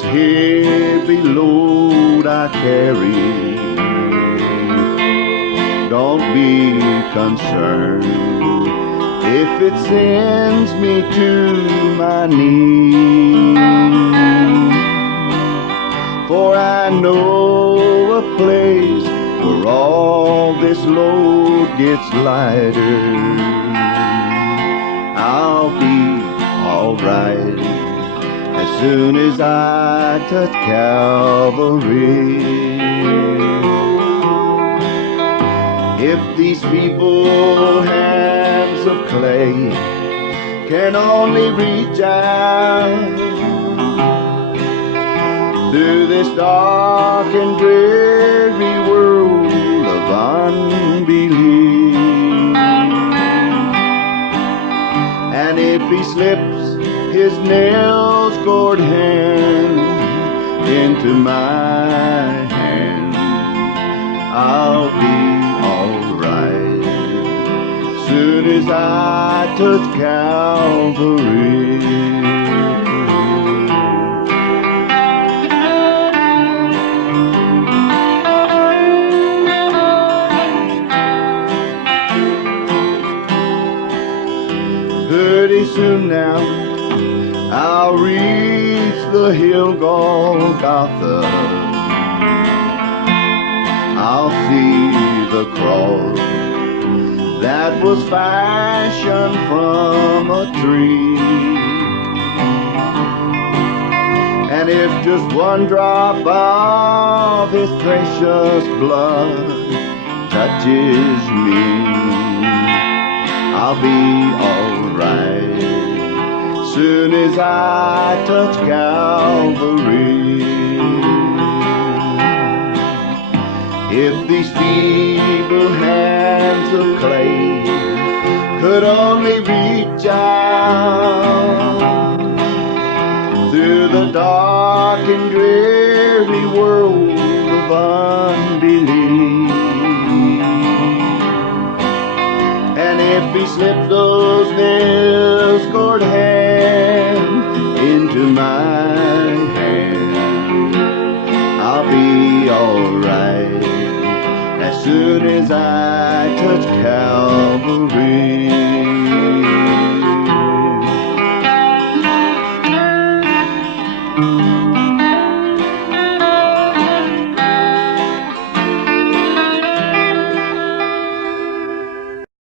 this heavy load I carry, don't be concerned if it sends me to my knees, for I know a place where all this load gets lighter. I'll be alright as soon as I touch Calvary. If these feeble hands of clay can only reach out through this dark and dreary world of unbelief, and if he slips his nail-scored hand into my hand, I'll be alright soon as I touch Calvary. Pretty soon now I'll reach the hill Golgotha. I'll see the cross that was fashioned from a tree, and if just one drop of his precious blood touches me, I'll be alright soon as I touch Calvary. If these feeble hands of clay could only reach out through the dark and dreary world of unbelief, and if he slipped those nail-scored hands into my hand, I'll be alright as soon as I touch Calvary.